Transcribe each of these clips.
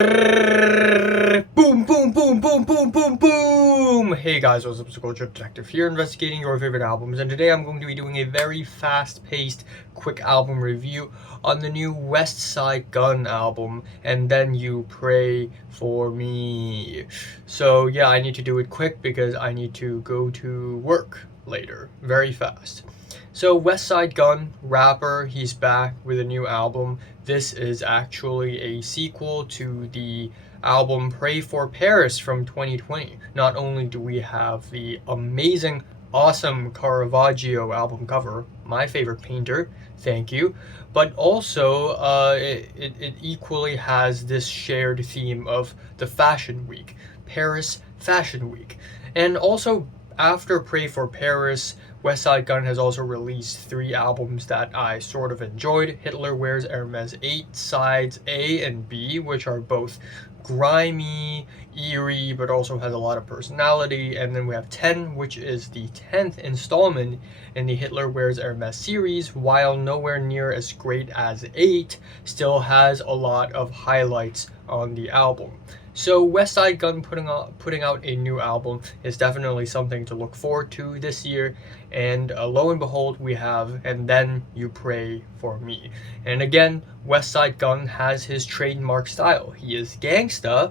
Boom, boom, boom, boom, boom, boom, boom! Hey guys, what's up? It's Culture Detective here, investigating your favorite albums, and today I'm going to be doing a very fast-paced, quick album review on the new Westside Gunn album, And Then You Pray For Me. So yeah, I need to do it quick because I need to go to work later, very fast. So Westside Gunn, rapper, he's back with a new album. This is actually a sequel to the album Pray for Paris from 2020. Not only do we have the amazing, awesome Caravaggio album cover, my favorite painter, thank you, but also it equally has this shared theme of the Fashion Week, Paris Fashion Week. And also, after Pray for Paris, Westside Gunn has also released 3 albums that I sort of enjoyed. Hitler Wears Hermes 8 Sides A and B, which are both grimy, eerie, but also has a lot of personality. And then we have 10, which is the 10th installment in the Hitler Wears Hermes series. While nowhere near as great as 8, still has a lot of highlights on the album. So Westside Gunn putting out a new album is definitely something to look forward to this year. And lo and behold, we have And Then You Pray For Me. And again, Westside Gunn has his trademark style. He is gangsta,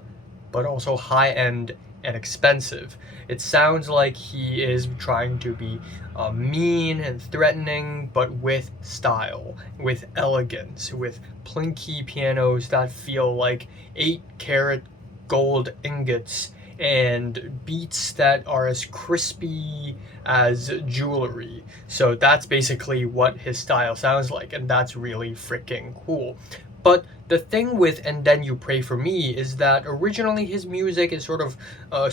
but also high-end and expensive. It sounds like he is trying to be mean and threatening, but with style, with elegance, with plinky pianos that feel like 8-carat gold ingots and beats that are as crispy as jewelry. So that's basically what his style sounds like, and that's really freaking cool. But the thing with And Then You Pray For Me is that originally his music is sort of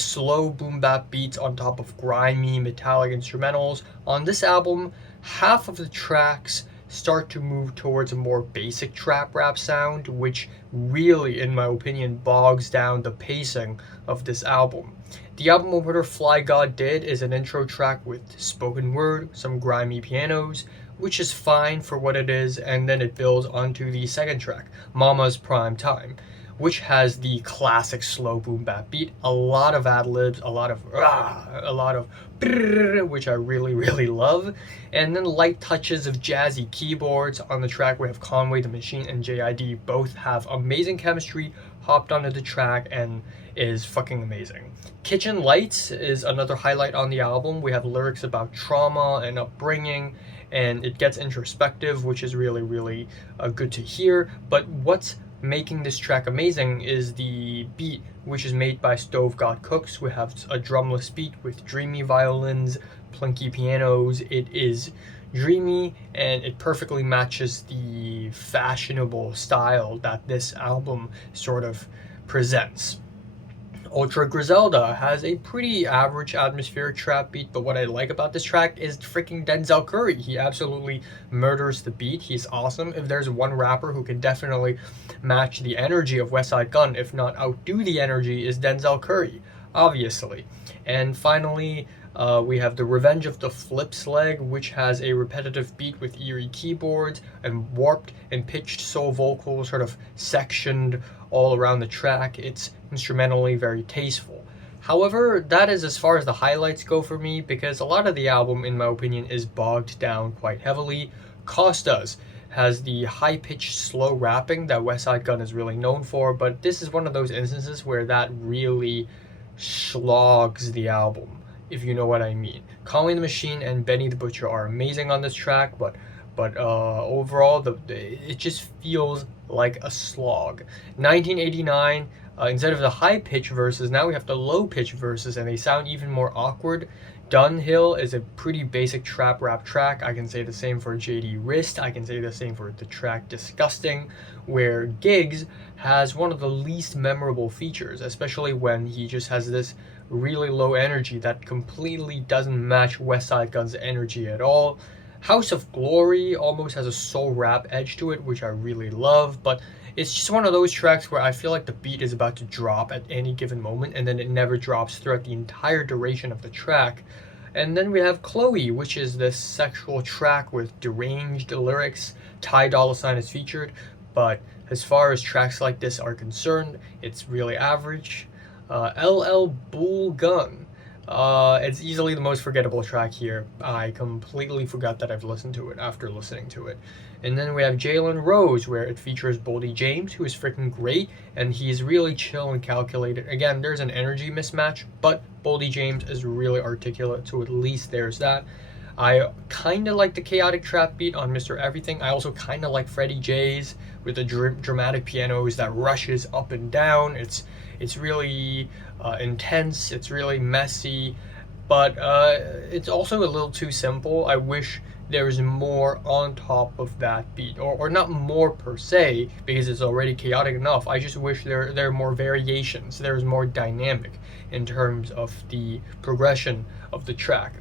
slow boom bap beats on top of grimy metallic instrumentals. On this album, half of the tracks start to move towards a more basic trap rap sound, which really, in my opinion, bogs down the pacing of this album. The album opener Fly God Did is an intro track with spoken word, some grimy pianos, which is fine for what it is, and then it builds onto the second track, Mama's Prime Time, which has the classic slow boom bap beat, a lot of ad-libs, a lot of which I really love, and then light touches of jazzy keyboards. On the track we have Conway the Machine and JID, both have amazing chemistry, hopped onto the track and is fucking amazing. Kitchen Lights is another highlight on the album. We have lyrics about trauma and upbringing, and it gets introspective, which is really good to hear. But what's making this track amazing is the beat, which is made by Stove God Cooks. We have a drumless beat with dreamy violins, plinky pianos. It is dreamy and it perfectly matches the fashionable style that this album sort of presents. Ultra Griselda has a pretty average atmospheric trap beat, but what I like about this track is freaking Denzel Curry. He absolutely murders the beat. He's awesome. If there's one rapper who can definitely match the energy of Westside Gunn, if not outdo the energy, is Denzel Curry, obviously. And finally, we have The Revenge of the Flip's Leg, which has a repetitive beat with eerie keyboards and warped and pitched soul vocals sort of sectioned all around the track. It's instrumentally very tasteful. However, that is as far as the highlights go for me, because a lot of the album, in my opinion, is bogged down quite heavily. Costas has the high-pitched slow rapping that Westside Gunn is really known for, but this is one of those instances where that really slogs the album, if you know what I mean. Conway the Machine and Benny the Butcher are amazing on this track, but overall, it just feels like a slog. 1989, instead of the high-pitch verses, now we have the low-pitch verses, and they sound even more awkward. Dunhill is a pretty basic trap rap track. I can say the same for JD Wrist. I can say the same for the track Disgusting, where Giggs has one of the least memorable features, especially when he just has this really low energy that completely doesn't match Westside Gunn's energy at all. House of Glory almost has a soul rap edge to it, which I really love, but it's just one of those tracks where I feel like the beat is about to drop at any given moment, and then it never drops throughout the entire duration of the track. And then we have Chloe, which is this sexual track with deranged lyrics. Ty Dolla $ign is featured, but As far as tracks like this are concerned, it's really average. LL Bull Gun. It's easily the most forgettable track here. I completely forgot that I've listened to it after listening to it. And then we have Jalen Rose, where it features Boldy James, who is freaking great, and he's really chill and calculated. Again, there's an energy mismatch, but Boldy James is really articulate, so at least there's that. I kind of like the chaotic trap beat on Mr. Everything. I also kind of like Freddie J's with the dramatic pianos that rushes up and down. It's really intense. It's really messy, but it's also a little too simple. I wish there was more on top of that beat, or not more per se, because it's already chaotic enough. I just wish there are more variations. There's more dynamic in terms of the progression of the track.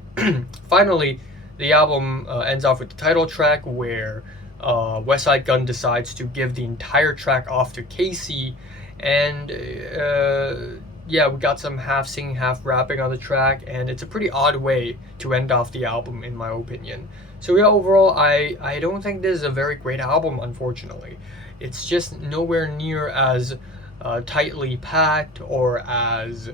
Finally, the album ends off with the title track, where Westside Gunn decides to give the entire track off to Casey, and yeah, we got some half singing, half rapping on the track, and it's a pretty odd way to end off the album, in my opinion. So yeah, overall, I don't think this is a very great album, unfortunately. It's just nowhere near as tightly packed or as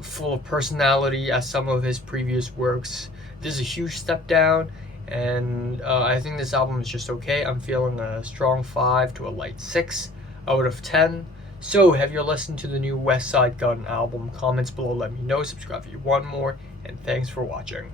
full of personality as some of his previous works. This is a huge step down, and I think this album is just okay. I'm feeling a strong 5 to a light 6 out of 10. So, have you listened to the new Westside Gunn album? Comments below, let me know. Subscribe if you want more, and thanks for watching.